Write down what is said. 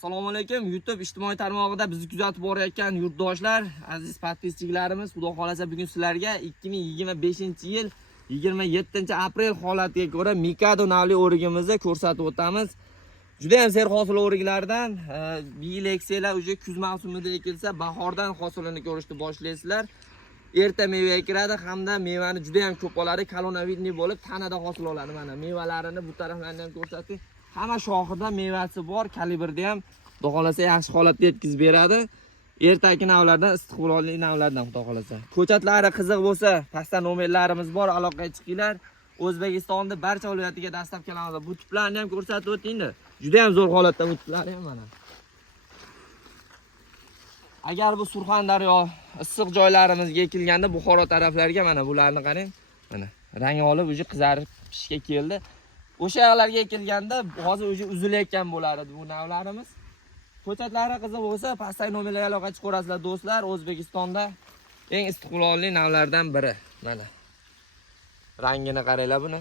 Assalomu alaykum. YouTube ijtimoiy tarmog'ida bizni kuzatib borayotgan yurtdoshlar, aziz podpischilarimiz, xudo xolasa bugun sizlarga 2025-yil 27-aprel holatiga ko'ra Mikado navli o'rigimizni ko'rsatib o'tamiz. Juda ham ser hosil o'riklardan, bu yil ekselar uje kuz mavsumida ekilsa, bahordan hosilini ko'rishni boshlaysizlar. Erta meva kiradi hamda mevani juda ham ko'p oladi, kalonavidniy bo'lib tanada hosil oladi. Mana mevalarini bu taraflardan ham ko'rsating. Hamma shoxida mevasi bor, kalibrda ham xudo xolasa yaxshi holatda yetkazib beradi. Ertaki navlardan, istiqbolli navlardan xudo xolasa. Ko'chatlari qiziq bo'lsa, pastda nomerlarimiz bor, aloqaga chiqinglar. O'zbekistonda barcha viloyatiga dastlab kelamiz. Bu tiplarni ham ko'rsatib o'tingda. Juda ham zo'r holatda bu tiplari ham mana. Agar bu Surxondaryo issiq joylarimizga ekilganda Buxoro taraflariga mana bularni qarang. Mana rangi olib, uje qizarib pishga keldi. O'sha yerlarga ekilganda hozir uje uzilayotgan bo'lar edi bu navlarimiz. Ko'chatlari qiziq bo'lsa, pastdagi nomerlarga aloqa chiqarasizlar do'stlar. O'zbekistonda eng istiqbolli navlardan biri. Mana. Rangini qaranglar buni.